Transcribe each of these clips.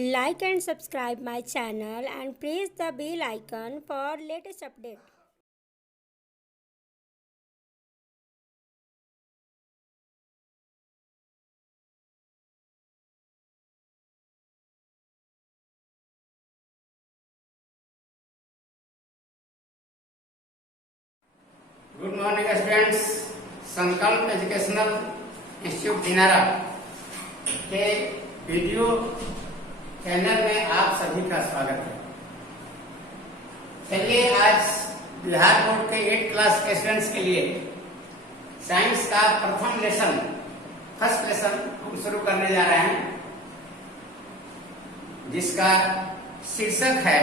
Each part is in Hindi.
Like and subscribe my channel and press the bell icon for latest update. Good morning students. संकल्प एजुकेशनल इंस्टीट्यूट दिनारा के वीडियो चैनल में आप सभी का स्वागत है। चलिए आज बिहार बोर्ड के 8th क्लास के स्टूडेंट्स के लिए साइंस का फर्स्ट लेसन हम शुरू करने जा रहे हैं, जिसका शीर्षक है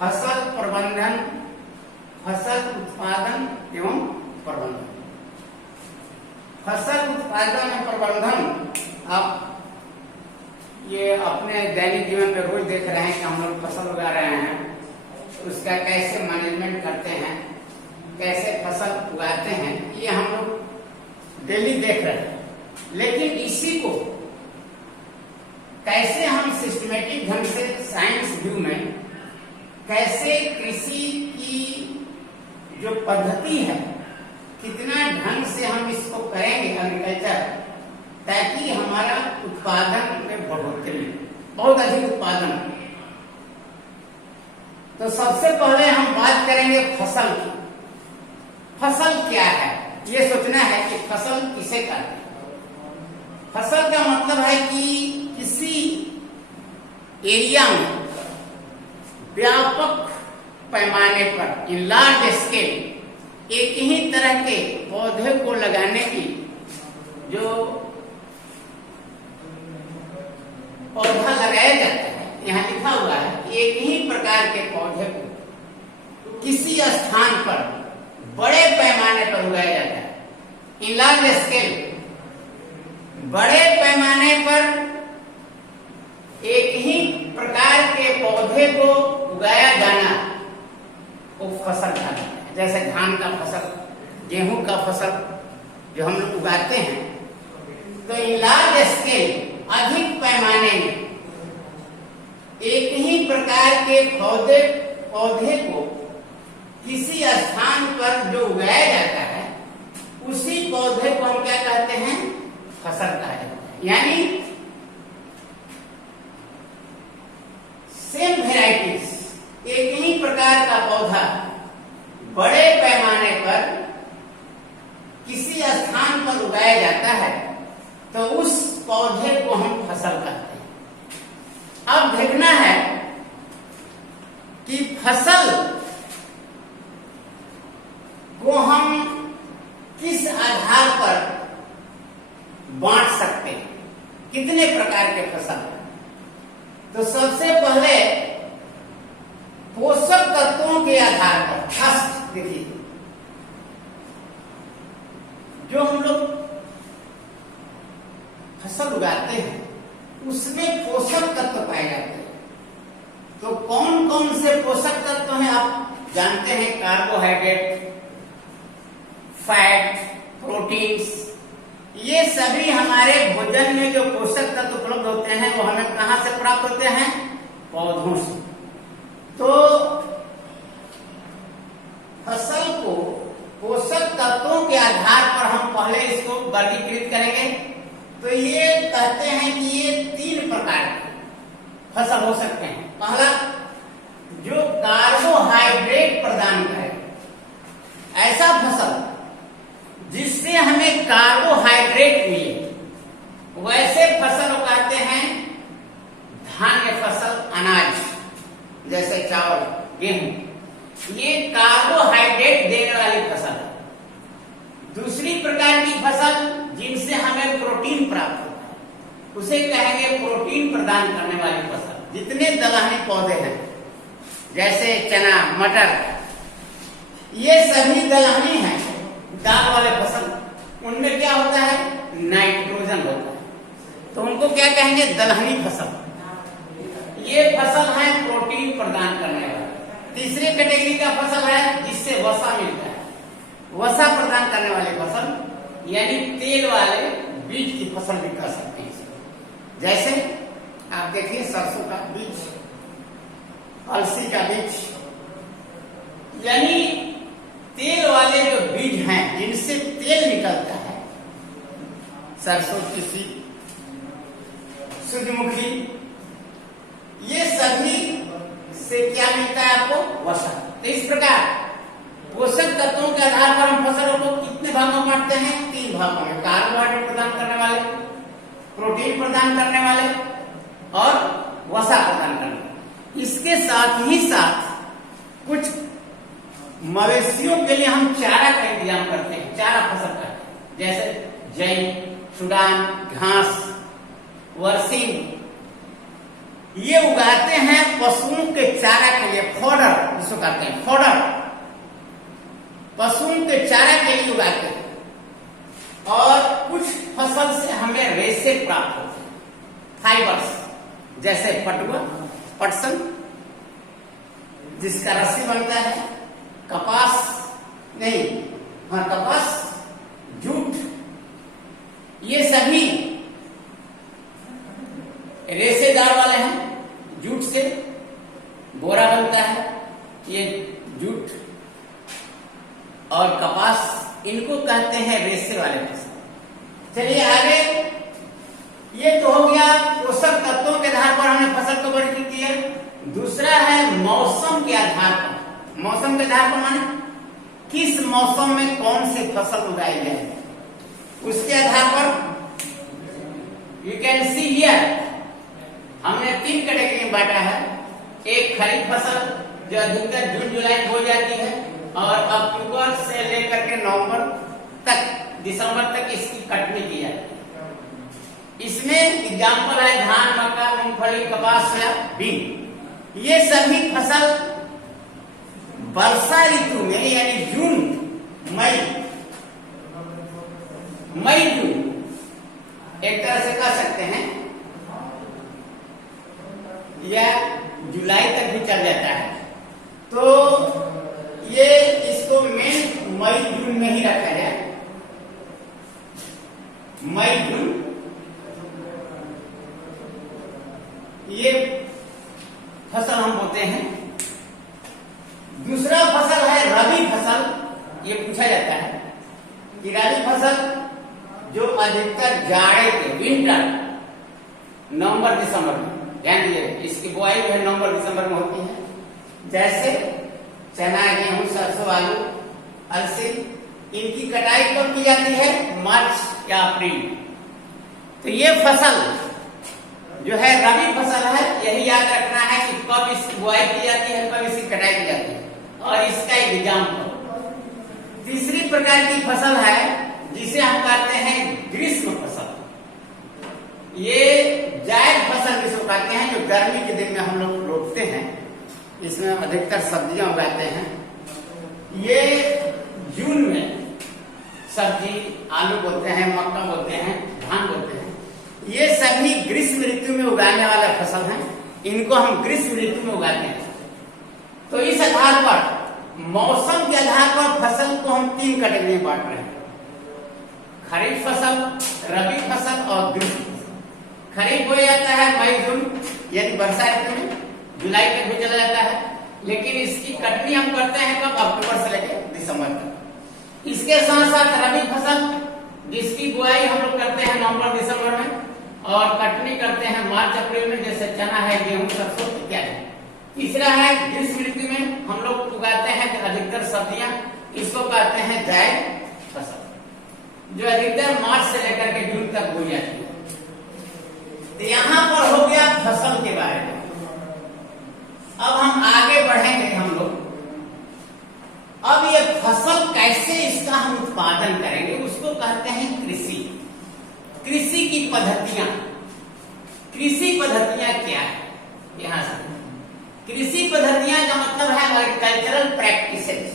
फसल प्रबंधन, फसल उत्पादन एवं प्रबंधन। फसल उत्पादन और प्रबंधन आप ये अपने दैनिक जीवन में रोज देख रहे हैं कि हम लोग फसल उगा रहे हैं, उसका कैसे मैनेजमेंट करते हैं, कैसे फसल उगाते हैं, ये हम लोग डेली देख रहे हैं। लेकिन इसी को कैसे हम सिस्टमेटिक ढंग से साइंस व्यू में कैसे कृषि की जो पद्धति है कितना ढंग से हम इसको करेंगे एग्रीकल्चर, ताकि हमारा उत्पादन में बढ़ोतरी, बहुत अधिक उत्पादन। तो सबसे पहले हम बात करेंगे फसल की। फसल क्या है ये सोचना है कि फसल किसे कहते हैं। फसल का मतलब है कि किसी एरिया में व्यापक पैमाने पर इन लार्ज स्केल एक ही तरह के पौधे को लगाने की, जो पौधा लगाया जाता है, यहाँ लिखा हुआ है एक ही प्रकार के पौधे को किसी स्थान पर बड़े पैमाने पर उगाया जाता है। इन लार्ज स्केल बड़े पैमाने पर एक ही प्रकार के पौधे को उगाया जाना वो फसल कहलाता है। जैसे धान का फसल, गेहूं का फसल जो हम लोग उगाते हैं, तो इन लार्ज स्केल अधिक पैमाने में एक ही प्रकार के पौधे को किसी स्थान पर जो उगाया जाता है, उसी पौधे को हम क्या कहते हैं, फसल कहा जाता है। यानी सेम वेराइटीज, एक ही प्रकार का पौधा बड़े पैमाने पर किसी स्थान पर उगाया जाता है, तो उस पौधे को हम फसल कहते हैं। अब देखना है कि फसल को हम किस आधार पर बांट सकते हैं, कितने प्रकार के फसल। तो सबसे पहले पोषक तत्वों के आधार पर फर्स्ट देखिए, जो हम लोग फसल उगाते हैं उसमें पोषक तत्व पाए जाते हैं। तो कौन कौन से पोषक तत्व हैं आप जानते हैं। कार्बोहाइड्रेट, फैट, प्रोटीन्स, ये सभी हमारे भोजन में जो पोषक तत्व उपलब्ध होते हैं वो हमें कहां से प्राप्त होते हैं, पौधों से। तो फसल को पोषक तत्वों के आधार पर हम पहले इसको वर्गीकृत करेंगे। तो ये कहते हैं कि ये 3 प्रकार के फसल हो सकते हैं। पहला, जो कार्बोहाइड्रेट प्रदान करे, ऐसा फसल जिससे हमें कार्बोहाइड्रेट मिले, वैसे फसल उगाते हैं। धान्य फसल, अनाज जैसे चावल, गेहूं, ये कार्बोहाइड्रेट देने वाली फसल है। दूसरी प्रकार की फसल जिनसे हमें प्रोटीन प्राप्त होता है, उसे कहेंगे प्रोटीन प्रदान करने वाली फसल। जितने दलहनी पौधे हैं जैसे चना, मटर, ये सभी दलहनी हैं, दाल वाले फसल, उनमें क्या होता है, नाइट्रोजन होता है, तो उनको क्या कहेंगे, दलहनी फसल। ये फसल है प्रोटीन प्रदान करने वाला। तीसरी कैटेगरी का फसल है जिससे वसा मिलता है, वसा प्रदान करने वाली फसल, यानी तेल वाले बीज की फसल भी कर सकते हैं। जैसे आप देखिए सरसों का बीज, अलसी का बीज, यानी तेल वाले जो बीज हैं जिनसे तेल निकलता है, सरसों, तिसी, सूरजमुखी, ये सभी से क्या मिलता है आपको? वसा। तो इस प्रकार पोषक तत्वों के आधार पर हम फसलों को कितने भागों में बांटते हैं? 3 भागों में। कार्बोहाइड्रेट प्रदान करने वाले, प्रोटीन प्रदान करने वाले और वसा प्रदान करने वाले। इसके साथ ही साथ कुछ मवेशियों के लिए हम चारा का इंतजाम करते हैं, चारा फसल करते हैं, जैसे जई, सुडान, घास, वर्सिंग, ये उगाते हैं पशुओं के चारा के लिए। फोडर जिसको कहते हैं, फोडर पशुओं के चारा के लिए उगाते हैं। और कुछ फसल से हमें रेशे प्राप्त होते हैं, फाइबर्स, जैसे पटुआ, पटसन जिसका रस्सी बनता है, कपास नहीं, हाँ कपास, जूट, ये सभी रेशेदार वाले हैं। जूट से बोरा बनता है, ये जूट और कपास, इनको कहते हैं रेशे वाले फसल। चलिए आगे, ये तो हो गया पोषक तत्वों के आधार पर हमने फसल को वर्गीकृत किया। दूसरा है मौसम के आधार पर। मौसम के आधार पर माने किस मौसम में कौन सी फसल उगाई जाए, उसके आधार पर यू कैन सी हियर हमने 3 कैटेगरी में बांटा है। एक खरीफ फसल जो अधिकतर जून जुलाई में हो जाती है और अक्टूबर से लेकर के नवंबर तक, दिसंबर तक इसकी कटनी की जाती है। इसमें एग्जाम्पल है धान, मक्का, मूंगफली, कपास, सोयाबीन। ये सभी फसल वर्षा ऋतु में यानी जून, मई जून एक तरह से कह सकते हैं, या जुलाई तक भी चल जाता है। तो ये इसको मेन मई जून में ही रखा जाए। मई जून ये फसल हम बोते हैं। दूसरा फसल है रबी फसल। ये पूछा जाता है कि रबी फसल जो अधिकतर जाड़े के, विंटर, नवंबर दिसंबर में, ध्यान दीजिए इसकी बुआई जो है नवंबर दिसंबर में होती है। जैसे चना, गेहूं, सरसों, आलू, अलसी, इनकी कटाई कब की जाती है? मार्च या अप्रैल। तो ये फसल जो है रबी फसल है, यही याद रखना है कि कब इसकी बुआई की जाती है, कब इसकी कटाई की जाती है, और इसका एग्जाम्पल। तीसरी प्रकार की फसल है जिसे हम कहते हैं ग्रीष्म फसल। ये जायद फसल जिसको कहते हैं, जो गर्मी के दिन में हम लोग रोपते हैं। इसमें अधिकतर सब्जियां उगाते हैं। ये जून में सब्जी, आलू बोलते हैं, मक्का बोलते हैं, धान बोलते हैं। ये सभी ग्रीष्म ऋतु में उगाने वाला फसल हैं। इनको हम ग्रीष्म ऋतु में उगाते हैं। तो इस आधार पर, मौसम के आधार पर फसल को हम 3 कैटेगरी में बांट रहे हैं: खरीफ फसल, रबी फसल और ग्रीष्म फसल। खरीफ हो जाता है मई जून यानी वर्षा ऋतु में, जुलाई तक भी चला जाता है। लेकिन इसकी कटनी हम करते हैं कब? अक्टूबर से लेकर दिसंबर तक। इसके साथ साथ रबी फसल जिसकी बुआई हम लोग करते हैं नवंबर दिसंबर में और कटनी करते हैं मार्च अप्रैल में, जैसे चना है, गेहूं, सरसों इत्यादि। तीसरा है ग्रीष्म ऋतु में हम लोग उगाते हैं अधिकतर सब्जियां, इसको कहते हैं जायद फसल, जो अधिकतर मार्च से लेकर के जून तक बोई जाती है। तो यहाँ पर हो गया फसल के बारे में। अब हम आगे बढ़ेंगे हम लोग। अब ये फसल कैसे इसका हम उत्पादन करेंगे, उसको कहते हैं कृषि। कृषि की पद्धतियां। कृषि पद्धतियां क्या है? यहां से कृषि पद्धतियां का मतलब है एग्रीकल्चरल प्रैक्टिसेस,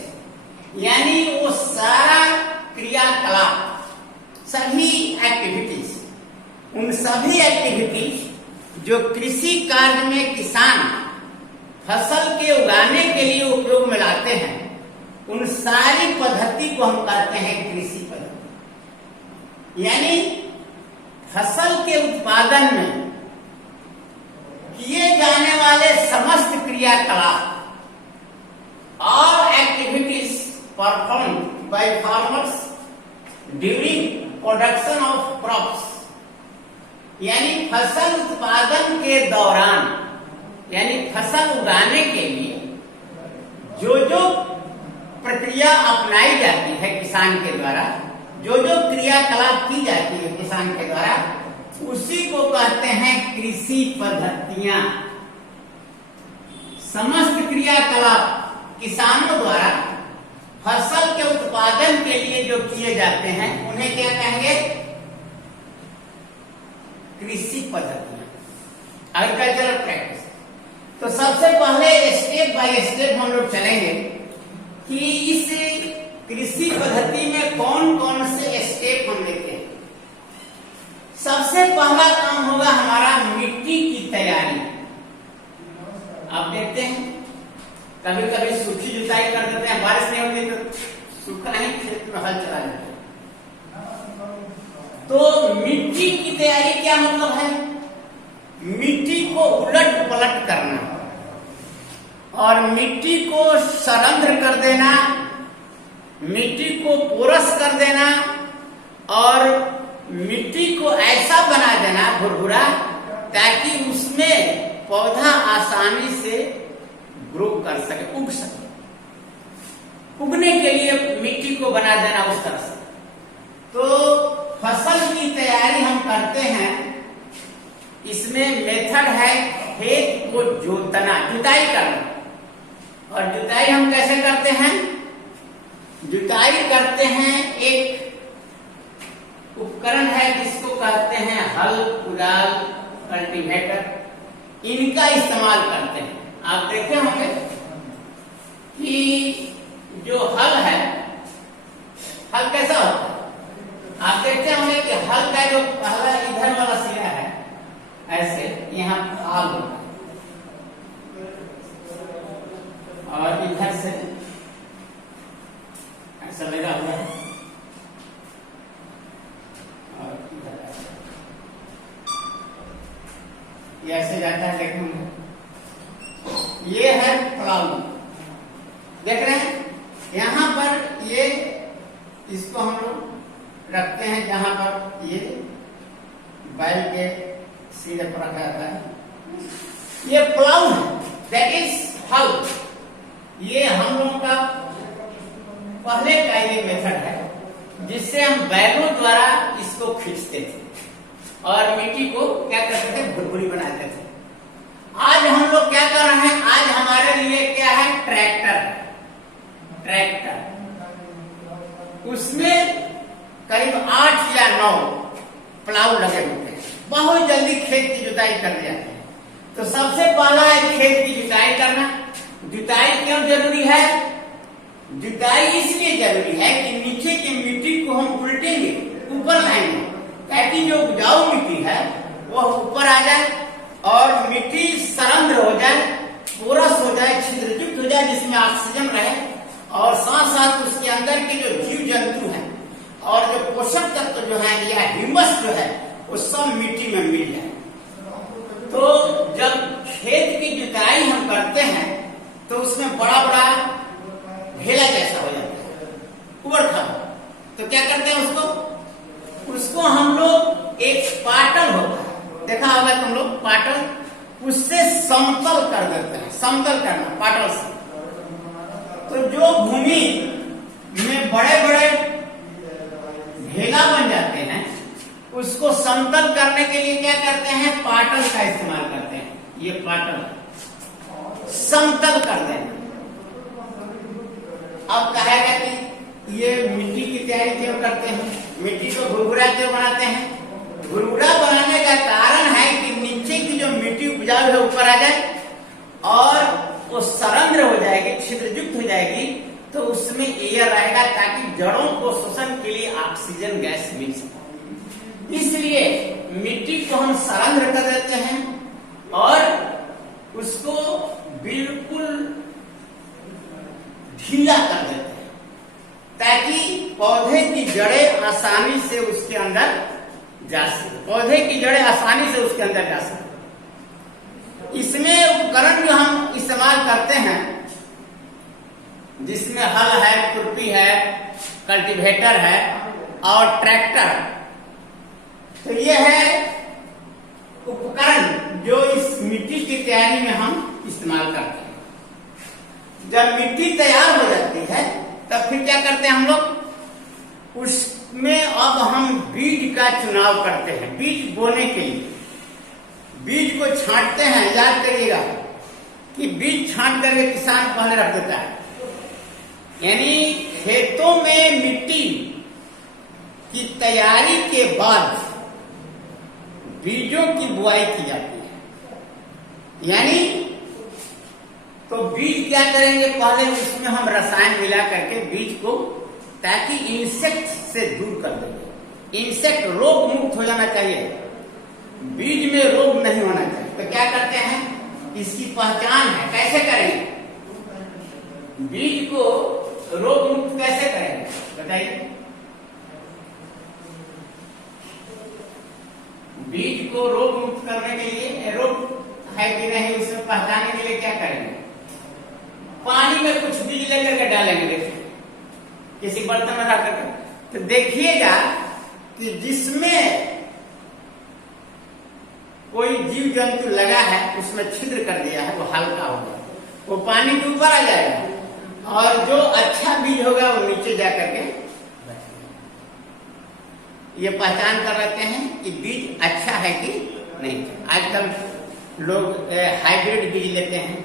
यानी वो सारा क्रियाकलाप, सभी एक्टिविटीज, उन सभी एक्टिविटीज जो कृषि कार्य में किसान फसल के उगाने के लिए उपयोग में लाते हैं, उन सारी पद्धति को हम कहते हैं कृषि पद्धति। यानी फसल के उत्पादन में किए जाने वाले समस्त क्रियाकलाप और activities perform by farmers during production of crops, यानी फसल उत्पादन के दौरान, यानी फसल उगाने के लिए जो जो प्रक्रिया अपनाई जाती है किसान के द्वारा, जो जो क्रियाकलाप की जाती है किसान के द्वारा, उसी को कहते हैं कृषि पद्धतियां। समस्त क्रियाकलाप किसानों द्वारा फसल के उत्पादन के लिए जो किए जाते हैं उन्हें क्या कहेंगे? कृषि पद्धतियां, एग्रीकल्चरल प्रैक्टिस। तो सबसे पहले स्टेप बाय स्टेप हम लोग चलेंगे कि इस कृषि पद्धति में कौन कौन से स्टेप हम लेते हैं। सबसे पहला काम होगा हमारा मिट्टी की तैयारी। आप देखते हैं कभी कभी सूखी जुताई कर देते हैं, बारिश नहीं होती तो सूखा ही खेत में हल चला जाता है। तो मिट्टी की तैयारी क्या मतलब है? मिट्टी को उलट पलट करना और मिट्टी को सरंध्र कर देना, मिट्टी को पोरस कर देना और मिट्टी को ऐसा बना देना भुरभुरा ताकि उसमें पौधा आसानी से ग्रो कर सके, उग सके। उगने के लिए मिट्टी को बना देना उस तरह से। तो फसल की तैयारी हम करते हैं, इसमें मेथड है खेत को जोतना, जुताई करना। और जुताई हम कैसे करते हैं? जुताई करते हैं, एक उपकरण है जिसको कहते हैं हल, कुदाल, कल्टीवेटर, इनका इस्तेमाल करते हैं। आप देखे होंगे कि जो हल है, हल कैसा होता है? आप देखते होंगे कि हल का जो पहला इधर वाला सिरा है ऐसे यहाँ हाल होता है और इधर से ऐसा लगा हुआ है और इधर ये ऐसे जाता है। देखेंगे ये है प्लाऊ, देख रहे हैं? यहाँ पर ये इसको हम लोग रखते हैं जहां पर ये बैल के सीधे पर रखा जाता है। ये प्लाऊ है, दैट इज हल। ये हम लोगों का पहले का ये मेथड है जिससे हम बैलों द्वारा इसको खींचते थे और मिट्टी को क्या करते थे? भुरभुरी बनाते थे। आज हम लोग क्या कर रहे हैं? आज हमारे लिए क्या है? ट्रैक्टर। ट्रैक्टर उसमें करीब 8 या 9 प्लाऊ लगे होते हैं, बहुत जल्दी खेत की जुताई कर दिया जाती है। तो सबसे पहला है खेत की जुताई करना। जुताई क्यों जरूरी है? जुताई इसलिए जरूरी है कि नीचे की मिट्टी को हम उल्टेंगे, ऊपर लाएंगे, ताकि जो उपजाऊ मिट्टी है वह ऊपर आ जाए और मिट्टी सरंध्र हो जाए, पोरस हो जाए, छिद्रयुक्त हो जाए, जिसमें ऑक्सीजन रहे और साथ साथ उसके अंदर के जो जीव जंतु हैं और जो पोषक तत्व जो है या ह्यूमस जो है वो सब मिट्टी में मिल जाए। तो जब खेत की जुताई हम करते हैं तो उसमें बड़ा बड़ा ढेला जैसा हो जाता है, उबड़ खाबड़। तो क्या करते हैं उसको हम लोग एक पाटल होता है, देखा होगा तुम लोग पाटल, उससे समतल कर देते हैं। समतल करना पाटल से। तो जो भूमि में बड़े बड़े ढेला बन जाते हैं उसको समतल करने के लिए क्या करते हैं? पाटल का इस्तेमाल करते हैं। ये पाटल समतल कर देना। अब कहेगा कि ये मिट्टी की तैयारी क्यों करते हैं? मिट्टी को भुरभुरा क्यों बनाते हैं? भुरभुरा बनाने का कारण है कि नीचे की जो मिट्टी उपजाऊ है ऊपर आ जाए और वो सरंध्र हो जाएगी, छिद्रयुक्त हो जाएगी, तो उसमें एयर रहेगा ताकि जड़ों को शोषण के लिए ऑक्सीजन गैस मिल सके। इसलिए मिट्टी को हम सरंध्र कर देते हैं और उसको बिल्कुल ढीला कर देते हैं ताकि पौधे की जड़ें आसानी से उसके अंदर जा सके, पौधे की जड़ें आसानी से उसके अंदर जा सके। इसमें उपकरण जो हम इस्तेमाल करते हैं, जिसमें हल है, खुरपी है, कल्टीवेटर है और ट्रैक्टर, तो ये है उपकरण जो इस मिट्टी की तैयारी में हम इस्तेमाल करते हैं। जब मिट्टी तैयार हो जाती है तब फिर क्या करते हैं हम लोग, उसमें अब हम बीज का चुनाव करते हैं। बीज बोने के लिए बीज को छांटते हैं। याद करिएगा कि बीज छांट करके किसान पहले रख देता है, यानी खेतों में मिट्टी की तैयारी के बाद बीजों की बुआई की जाती है। यानी तो बीज क्या करेंगे, पहले उसमें हम रसायन मिला करके बीज को, ताकि इंसेक्ट से दूर कर देंगे। इंसेक्ट रोग मुक्त हो जाना चाहिए, बीज में रोग नहीं होना चाहिए। तो क्या करते हैं, इसकी पहचान है, कैसे करेंगे बीज को रोग मुक्त कैसे करेंगे बताइए। बीज को रोग मुक्त करने के लिए, रोग है कि नहीं उसमें पहचानने के लिए क्या करेंगे, पानी में कुछ बीज लेकर के डालेंगे। देखिए किसी बर्तन में रख करके, तो देखिएगा कि जिसमें कोई जीव जंतु लगा है उसमें छिद्र कर दिया है, वो हल्का हो गया, वो पानी के ऊपर आ जाएगा, और जो अच्छा बीज होगा वो नीचे जा करके ये पहचान कर लेते हैं कि बीज अच्छा है कि नहीं। आजकल लोग हाइब्रिड बीज लेते हैं,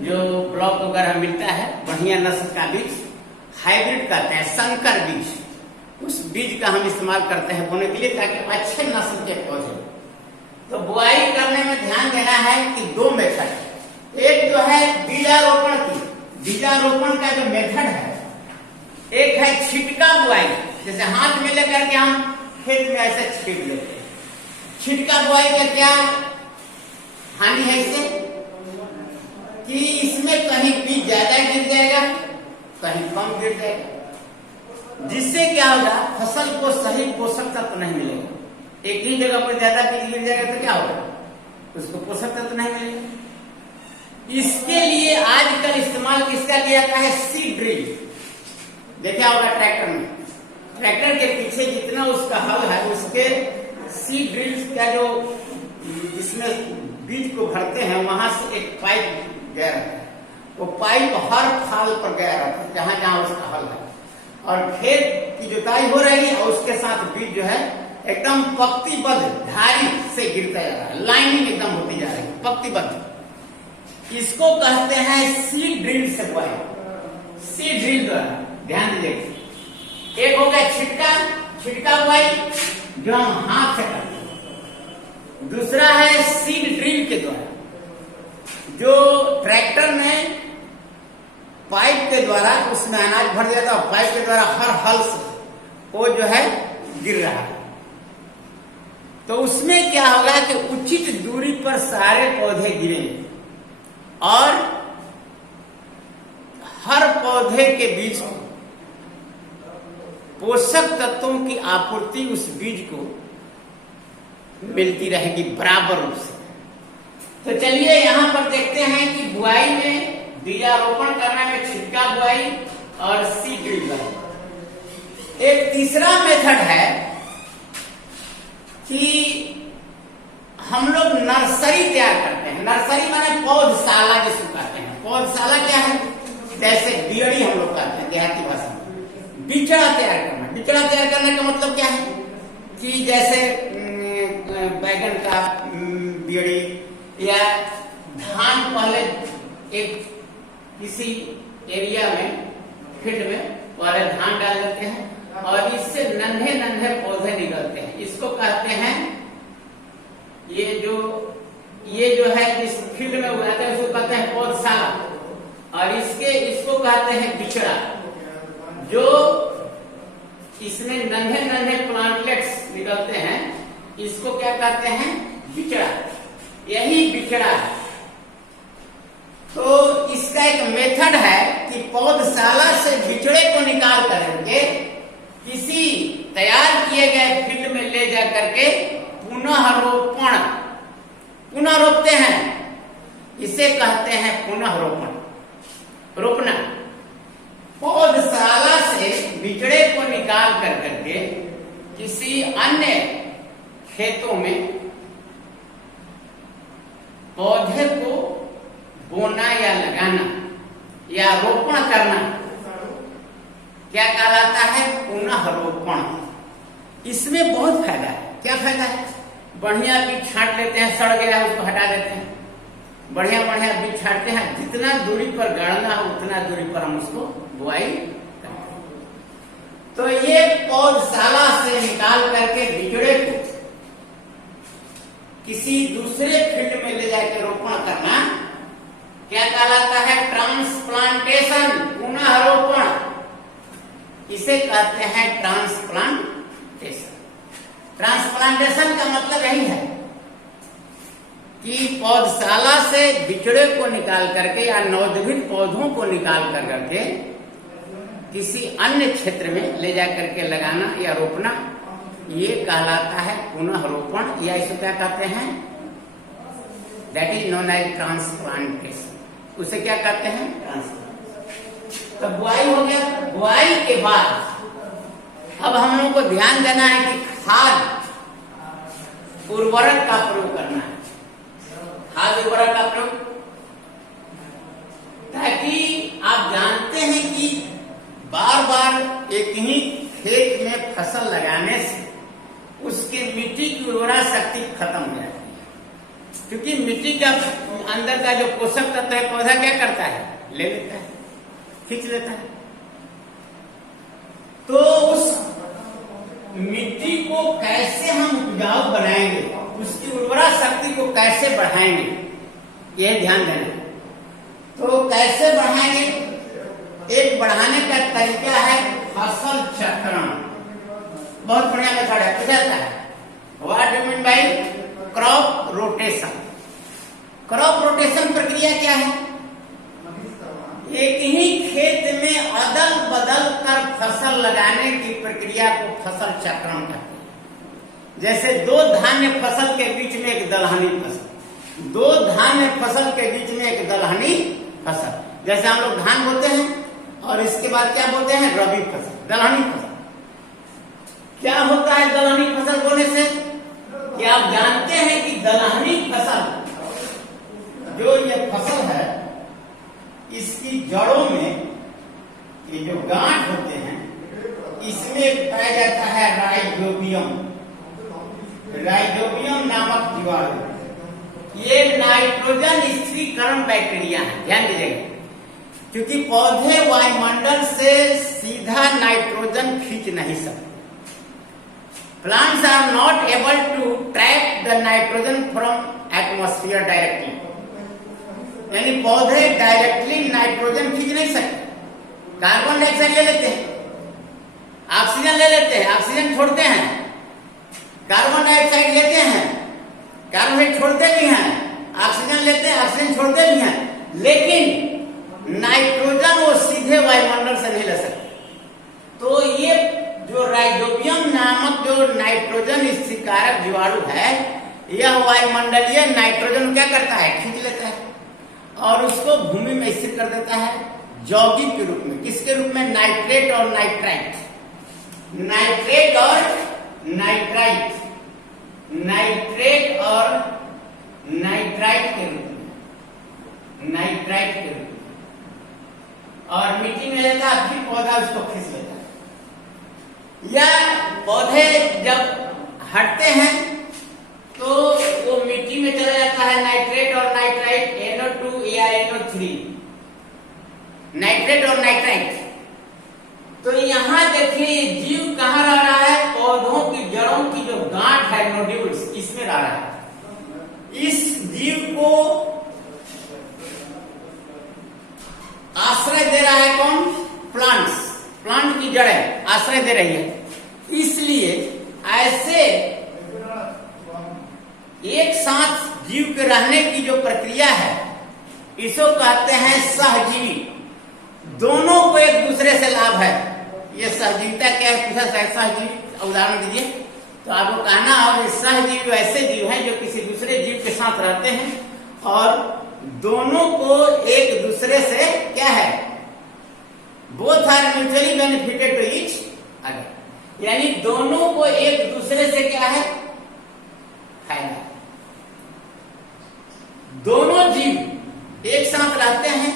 जो ब्लॉक वगैरह मिलता है, बढ़िया नस्ल का बीज हाइब्रिड कहते हैं, संकर बीज। उस बीज का हम इस्तेमाल करते हैं बोने के लिए, ताकि अच्छे नस्ल के पौधे। तो बुआई करने में ध्यान देना है कि दो मेथड है। एक जो है बीजारोपण की, बीजारोपण का जो मेथड है, एक है छिटका बुआई, जैसे हाथ में लेकर के हम खेत में ऐसे छीट लेते हैं। छिटका बुआई का क्या हानि है इससे, कि इसमें कहीं बीज ज्यादा गिर जाएगा, कहीं कम गिर जाएगा, जिससे क्या होगा, फसल को सही पोषक तत्व नहीं मिलेगा। एक ही जगह पर ज्यादा बीज गिर जाएगा तो क्या होगा, उसको पोषक तत्व नहीं मिलेगा। इसके लिए आजकल इस्तेमाल किसका किया जाता है, सीड ड्रिल। देखा होगा ट्रैक्टर में, ट्रैक्टर के पीछे जितना उसका हल है, उसके सीड ड्रिल का जो इसमें बीज को भरते हैं, वहां से एक पाइप गया रहता है। वो पाइप हर फाल पर गया रहता है, जहां जहां उसका हल है, और खेत की जुताई हो रही है, और उसके साथ बीज जो है एकदम पंक्तिबद्ध धारी से गिरता जा रहा है, लाइनिंग एकदम होती जा रही है, पंक्तिबद्ध। इसको कहते हैं सीड ड्रिल से बुआई, सीड ड्रिल द्वारा। ध्यान दीजिए, एक हो गया छिटका बुआई जो हम हाथ से करते हैं, दूसरा है सीड ड्रिल के द्वारा, जो ट्रैक्टर में पाइप के द्वारा उसमें अनाज भर जाता है, पाइप के द्वारा हर हल से वो जो है गिर रहा है। तो उसमें क्या होगा कि उचित दूरी पर सारे पौधे गिरेंगे, और हर पौधे के बीच पोषक तत्वों की आपूर्ति उस बीज को मिलती रहेगी बराबर रूप से। तो चलिए यहां पर देखते हैं कि बुआई में, बीजारोपण करने में छिटका बुआई और सीड ड्रिल बुआई। एक तीसरा मेथड है कि हम लोग नर्सरी तैयार करते हैं। नर्सरी माने पौधशाला जिसको कहते हैं। पौधशाला क्या है, जैसे बियड़ी हम लोग कहते हैं देहाती भाषा में। बिचड़ा तैयार करना, बिचड़ा तैयार करने का मतलब क्या है कि जैसे बैगन का बियड़ी, या धान पहले एक किसी एरिया में, फील्ड में पहले धान डाल देते हैं, और इससे नन्हे नन्हे पौधे निकलते हैं। इसको कहते हैं, ये जो है जिस फील्ड में उगाते हैं उसको कहते हैं पौधशाला, और इसको कहते हैं बिचड़ा। जो इसमें नन्हे नन्हे प्लांटलेट्स निकलते हैं, इसको क्या कहते हैं, बिचड़ा। यही बिचड़ा है। तो इसका एक मेथड है कि पौधशाला से बिचड़े को निकाल करके किसी तैयार किए गए फील्ड में ले जा करके पुनः रोपते हैं, इसे कहते हैं पुनः रोपना। पौधशाला से बिचड़े को निकाल कर करके किसी अन्य खेतों में पौधे को बोना या लगाना या रोपण करना क्या कहलाता है? पुनः रोपण। इसमें बहुत फायदा है। क्या फायदा है? बढ़िया बीज छांट लेते हैं, सड़ गया है उसको हटा देते हैं, बढ़िया बीज छांटते हैं, जितना दूरी पर गाड़ना है उतना दूरी पर हम उसको बुआई करते हैं। तो ये पौधशाला से निकाल करके बिचड़े को किसी दूसरे फील्ड में ले जाकर रोपण करना क्या कहलाता है? ट्रांसप्लांटेशन, पुनः रोपण। इसे कहते हैं ट्रांसप्लांटेशन। ट्रांसप्लांटेशन का मतलब यही है कि पौधशाला से बिचड़े को निकाल करके या नवोदित पौधों को निकाल करके किसी अन्य क्षेत्र में ले जा करके लगाना या रोपना, ये कहलाता है पुनः रोपण, या इसे क्या कहते हैं? That is known as transplantation. उसे क्या कहते हैं? ट्रांसप्लांटेशन। तो बुआई हो गया। बुआई के बाद अब हम लोगों को ध्यान देना है कि खाद उर्वरक का प्रयोग करना है। खाद उर्वरक का प्रयोग, ताकि आप जानते हैं कि बार बार एक ही खेत में फसल लगाने से उसकी मिट्टी की उर्वरा शक्ति खत्म हो जाती है, क्योंकि मिट्टी का अंदर का जो पोषक तत्व है पौधा क्या करता है? ले लेता है, खींच लेता है। तो उस मिट्टी को कैसे हम उपजाऊ बनाएंगे, उसकी उर्वरा शक्ति को कैसे बढ़ाएंगे, यह ध्यान देना। तो कैसे बढ़ाएंगे? एक बढ़ाने का तरीका है फसल चक्रण। बहुत बढ़िया मेथड है, पूछा है what do mean by crop rotation. Crop rotation प्रक्रिया क्या है? एक ही खेत में अदल बदल कर फसल लगाने की प्रक्रिया को फसल चक्रण कहते हैं। जैसे दो धान्य फसल के बीच में एक दलहनी फसल, दो धान्य फसल के बीच में एक दलहनी फसल। जैसे हम लोग धान बोते हैं और इसके बाद क्या बोलते हैं? रबी फसल, दलहनी फसल। क्या होता है दलहनी फसल बोने से? क्या आप जानते हैं कि दलहनी फसल, जो ये फसल है, इसकी जड़ों में ये जो गांठ होते हैं, इसमें पाया जाता है राइजोबियम नामक जीवाणु। ये नाइट्रोजन स्थिरीकरण बैक्टीरिया है, ध्यान दीजिएगा, क्योंकि पौधे वायुमंडल से सीधा नाइट्रोजन खींच नहीं सकते। Plants are not able to trap the nitrogen from atmosphere directly. यानी पौधे डायरेक्टली नाइट्रोजन खींच नहीं सकते। कार्बन डाइऑक्साइड ले लेते हैं, ऑक्सीजन ले लेते हैं, ऑक्सीजन छोड़ते हैं, कार्बन डाइऑक्साइड लेते हैं, कार्बन डाइऑक्साइड छोड़ते भी हैं, ऑक्सीजन लेते हैं, ऑक्सीजन छोड़ते भी हैं, लेकिन नाइट्रोजन वो सीधे वायुमंडल से नहीं ले सकते। तो ये जो राइजोबियम नामक जो नाइट्रोजन स्थिरीकारक जीवाणु है, यह वायुमंडलीय नाइट्रोजन क्या करता है? खींच लेता है और उसको भूमि में स्थिर कर देता है यौगिक के रूप में। किसके रूप में? नाइट्रेट और नाइट्राइट। नाइट्रेट और नाइट्राइट, नाइट्रेट और नाइट्राइट के रूप में, नाइट्राइट के रूप में। और मिट्टी में लेता है, फिर पौधा उसको खींच लेता है। या पौधे जब हटते हैं तो वो मिट्टी में चला जाता है नाइट्रेट और नाइट्राइट, NO2 या NO3, नाइट्रेट और नाइट्राइट। तो यहां देखिए जीव कहाँ रह रहा है? पौधों की जड़ों की जो गांठ है, नोड्यूल्स, इसमें रह रहा है। इस जीव को आश्रय दे रहा है कौन? प्लांट्स। प्लांट की जड़ें आश्रय दे रही है। इसलिए ऐसे एक साथ जीव के रहने की जो प्रक्रिया है, इसको कहते हैं सहजीवी। दोनों को एक दूसरे से लाभ है। ये सहजीविता क्या है पूछा, सहजीवी उदाहरण दीजिए। तो आपको कहना होगा सहजीवी वैसे जीव हैं जो किसी दूसरे जीव के साथ रहते हैं और दोनों को एक दूसरे से क्या है, both are mutually benefited to each other, यानी दोनों को एक दूसरे से क्या है, फायदा। दोनों जीव एक साथ रहते हैं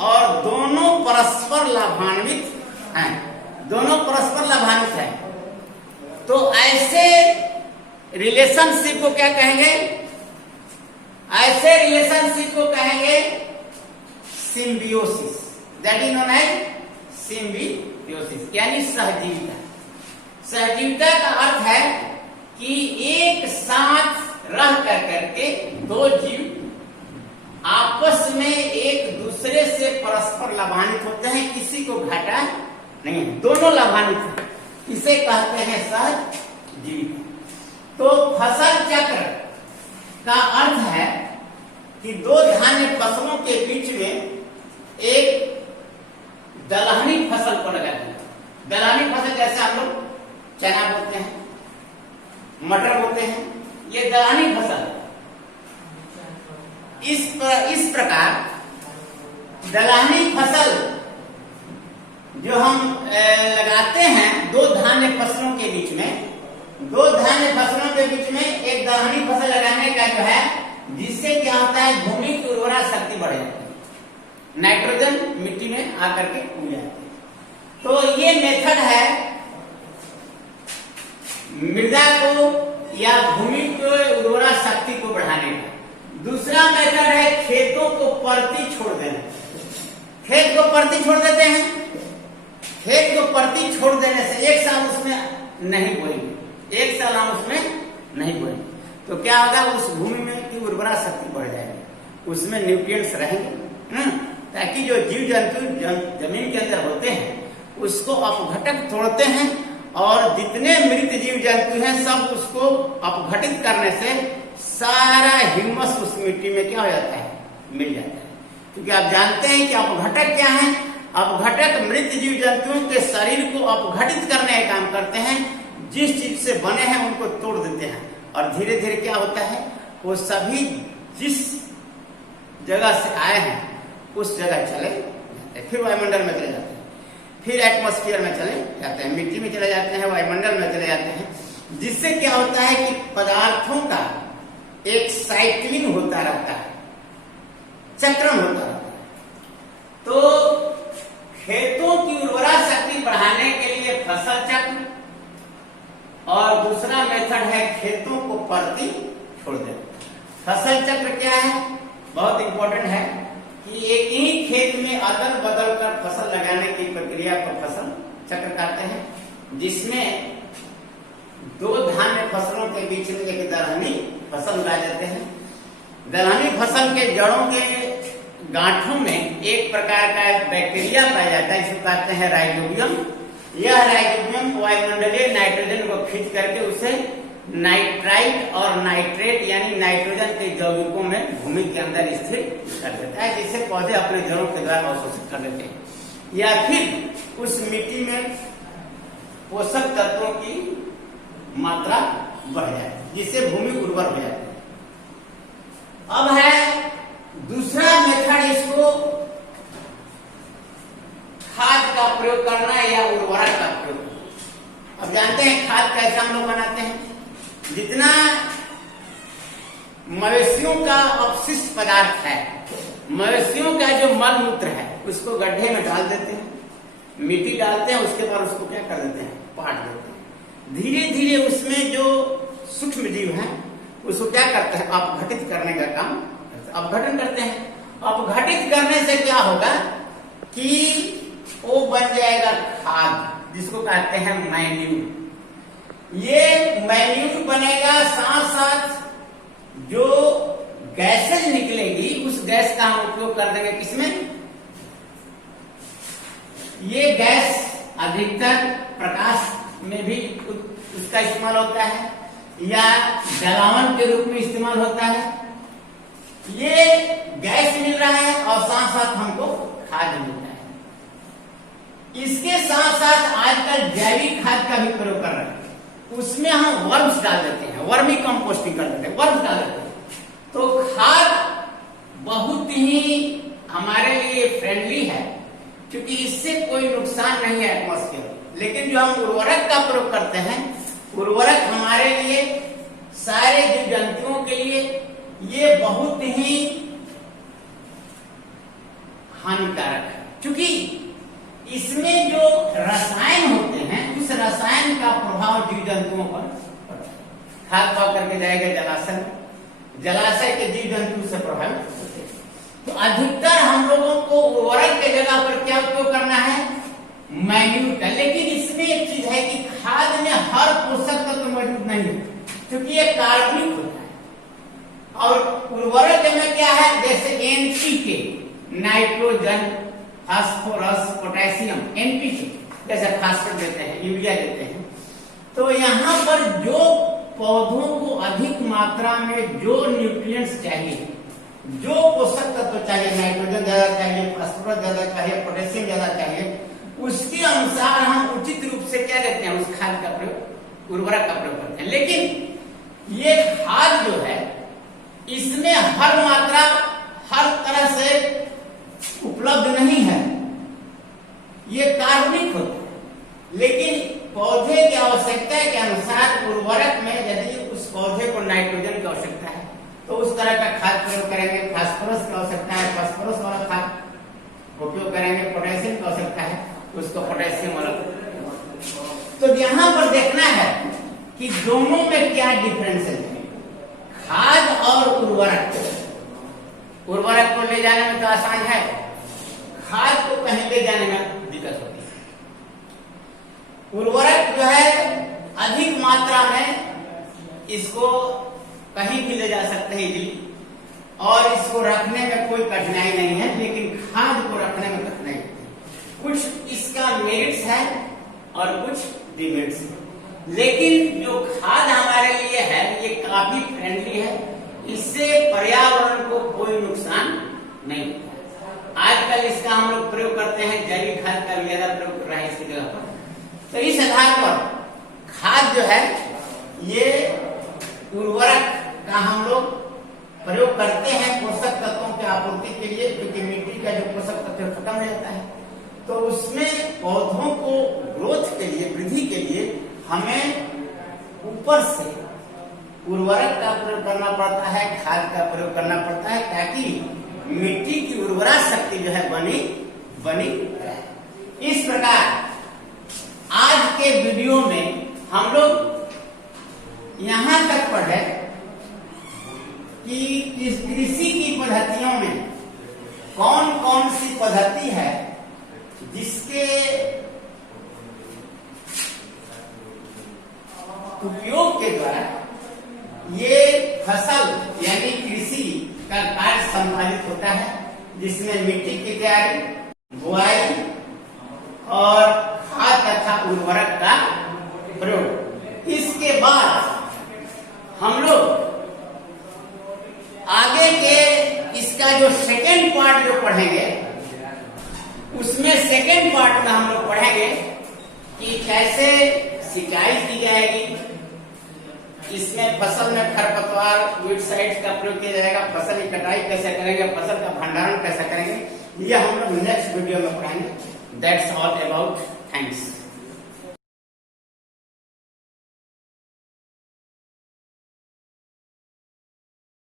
और दोनों परस्पर लाभान्वित हैं, दोनों परस्पर लाभान्वित हैं। तो ऐसे रिलेशनशिप को क्या कहेंगे, ऐसे रिलेशनशिप को कहेंगे symbiosis, that is known as symbiosis, यानी सहजीविता। सहजीविता का अर्थ है कि एक साथ रह कर करके दो जीव आपस में एक दूसरे से परस्पर लाभान्वित होते हैं, किसी को घाटा नहीं, दोनों लाभान्वित हैं, इसे कहते हैं सहजीविता। तो फसल चक्र का अर्थ है कि दो धान्य फसलों के बीच में एक दलहनी फसल को लगा दिया। दलहनी फसल जैसे हम लोग चना बोलते हैं, मटर बोलते हैं, ये दलहनी फसल। इस प्रकार दलहनी फसल जो हम लगाते हैं दो धान्य फसलों के बीच में, दो धान्य फसलों के बीच में एक दलहनी फसल लगाने का जो है, जिससे क्या होता है, भूमि की उर्वरा शक्ति बढ़ जाती है, नाइट्रोजन मिट्टी में आकर के उग जाती है। तो ये मेथड है मृदा को या भूमि को उर्वरा शक्ति को बढ़ाने का। दूसरा मेथड है खेतों को परती छोड़ देना। खेत को परती छोड़ देते हैं, खेत को परती छोड़ देने से एक साल उसमें नहीं बोएंगे, एक साल हम उसमें नहीं बोएंगे, तो क्या होगा, उस भूमि में की उर्वरा शक्ति बढ़ जाएगी, उसमें न्यूट्रिएंट्स रहेंगे, ताकि जो जीव जंतु जमीन के अंदर होते हैं उसको अपघटक तोड़ते हैं और जितने मृत जीव जंतु हैं सब उसको अपघटित करने से सारा ह्यूमस उस मिट्टी में क्या हो जाता है, मिल जाता है। क्योंकि आप जानते हैं कि अपघटक क्या है, अपघटक मृत जीव जंतुओं के शरीर को अपघटित करने का काम करते हैं, जिस चीज से बने हैं उनको तोड़ देते हैं और धीरे धीरे क्या होता है, वो सभी जिस जगह से आए हैं उस जगह चले जाते हैं, फिर वायुमंडल में चले जाते हैं, फिर एटमॉस्फेयर में चले जाते हैं, मिट्टी में चले जाते हैं, वायुमंडल में चले जाते हैं, जिससे क्या होता है कि पदार्थों का एक साइक्लिंग होता रहता है, चक्रण होता रहता है। तो खेतों की उर्वरा शक्ति बढ़ाने के लिए फसल चक्र और दूसरा मेथड है खेतों को परती छोड़ देना। फसल चक्र क्या है, बहुत इंपॉर्टेंट है कि एक ही खेत में अदल बदल कर फसल लगाने की प्रक्रिया को फसल चक्र कहते हैं, जिसमें दो धान्य फसलों के बीच में एक दलहनी फसल उगाए जाते हैं। दलहनी फसल के जड़ों के गांठों में एक प्रकार का बैक्टीरिया पाया जाता है, जिसे कहते हैं राइजोबियम। यह राइजोबियम वायुमंडलीय नाइट्रोजन को खींच करके उसे नाइट्राइट और नाइट्रेट यानी नाइट्रोजन के यौगिकों में भूमि के अंदर स्थिर कर देता है, जिससे पौधे अपने जड़ों के द्वारा अवशोषित कर लेते हैं या फिर उस मिट्टी में पोषक तत्वों की मात्रा बढ़ जाए, जिससे भूमि उर्वर हो जाती है। अब है दूसरा मेथड, इसको खाद का प्रयोग करना या उर्वरक का प्रयोग। अब जानते हैं खाद कैसे हम लोग बनाते हैं, जितना मवेशियों का अपशिष्ट पदार्थ है, मवेशियों का जो मल मूत्र है उसको गड्ढे में डाल देते हैं, मिट्टी डालते हैं, उसके बाद उसको क्या कर देते हैं, पाट देते हैं। धीरे धीरे उसमें जो सूक्ष्म जीव हैं उसको क्या करते हैं, अपघटित करने का काम, अपघटन करते हैं। अपघटित करने से क्या होगा कि वो बन जाएगा खाद, जिसको कहते हैं मैन्यूर। ये मैन्यूर बनेगा, साथ साथ जो गैसेज निकलेगी उस गैस का हम उपयोग कर देंगे किसमें, ये गैस अधिकतर प्रकाश में भी उसका इस्तेमाल होता है या जलावन के रूप में इस्तेमाल होता है। ये गैस मिल रहा है और साथ साथ हमको खाद मिलता है। इसके साथ साथ आजकल जैविक खाद का भी प्रयोग कर रहे हैं। उसमें हम वर्म्स डाल देते हैं, वर्मी कंपोस्टिंग कर देते हैं, वर्म्स डाल देते हैं। तो खाद बहुत ही हमारे लिए फ्रेंडली है, क्योंकि इससे कोई नुकसान नहीं है एटमॉस्फेयर। लेकिन जो हम उर्वरक का प्रयोग करते हैं, उर्वरक हमारे लिए, सारे जीव जंतुओं के लिए ये बहुत ही हानिकारक है, क्योंकि इसमें जो रसायन होते हैं उस रसायन का प्रभाव जीव जंतुओं पर पड़ता है। खाद पा करके जाएगा जलाशय में, जलाशय के जीव जंतु से प्रभावित होते हैं। तो अधिकतर हम लोगों को उर्वरक के जगह पर क्या उपयोग करना है, मैन्यूर का। लेकिन इसमें एक चीज है कि खाद में हर पोषक तत्व तो मौजूद नहीं है, क्योंकि ये कार्बनिक होता है। और उर्वरक में क्या है, जैसे NPK, nitrogen, phosphorus, potassium, NPK, जैसे फास्फोरस देते हैं, यूरिया देते हैं। तो यहाँ पर जो पौधों को अधिक मात्रा में जो न्यूट्रिएंट्स चाहिए, जो पोषक तत्व चाहिए, नाइट्रोजन ज्यादा चाहिए, फास्फोरस ज्यादा चाहिए, पोटेशियम ज्यादा चाहिए, उसके अनुसार हम उचित रूप से क्या देते हैं, उस खाद का प्रयोग, उर्वरक का प्रयोग करते हैं। लेकिन ये खाद जो है, इसमें हर मात्रा हर तरह से उपलब्ध नहीं है, ये कार्बनिक होता है। लेकिन पौधे की आवश्यकता के अनुसार उर्वरक में यदि उस पौधे को नाइट्रोजन की आवश्यकता है तो उस तरह का खाद प्रयोग करेंगे। फास्फोरस की आवश्यकता है, फास्फोरस वाला खाद उपयोग करेंगे। पोटेशियम की आवश्यकता है, उसको पोटेशियम वाला। तो यहाँ पर देखना है कि दोनों में क्या डिफरेंस है, खाद और उर्वरक। उर्वरक को ले जाने में तो आसान है, खाद को कहीं ले जाने में दिक्कत होती है। उर्वरक जो है अधिक मात्रा में इसको कहीं भी ले जा सकते हैं इजीली, और इसको रखने में कोई कठिनाई नहीं है। लेकिन खाद को रखने में कठिनाई होती है। कुछ इसका मेरिट्स है और कुछ डिमेरिट्स है। लेकिन जो खाद हमारे लिए है ये काफी फ्रेंडली है, इससे पर्यावरण को कोई नुकसान नहीं होता। आजकल इसका हम लोग प्रयोग करते हैं, जैविक खाद का भी ज्यादा प्रयोग कर रहे हैं इसकी जगह पर। तो इस आधार पर खाद जो है ये उर्वरक का हम लोग प्रयोग करते हैं पोषक तत्वों की आपूर्ति के लिए, क्योंकि मिट्टी का जो पोषक तत्व खत्म हो जाता है। तो उसमें पौधों को ग्रोथ के लिए, वृद्धि के लिए हमें ऊपर से उर्वरक का प्रयोग करना पड़ता है, खाद का प्रयोग करना पड़ता है, ताकि मिट्टी की उर्वरा शक्ति जो है बनी रहे। इस प्रकार आज के वीडियो में हम लोग यहां तक पढ़े कि इस कृषि की पद्धतियों में कौन कौन सी पद्धति है जिसके उपयोग के द्वारा ये फसल यानी कृषि का कार्य संपादित होता है, जिसमें मिट्टी की तैयारी, बुआई और खाद तथा उर्वरक का प्रयोग। इसके बाद हम लोग आगे के इसका जो सेकेंड पार्ट जो पढ़ेंगे, उसमें सेकेंड पार्ट में हम लोग पढ़ेंगे कि कैसे सिंचाई की जाएगी, इसमें फसल में खरपतवार, वीडसाइड्स का प्रयोग किया जाएगा, फसल की कटाई कैसे करेंगे, फसल का भंडारण कैसे करेंगे, ये हम लोग नेक्स्ट वीडियो में पढ़ेंगे। That's all about. थैंक्स।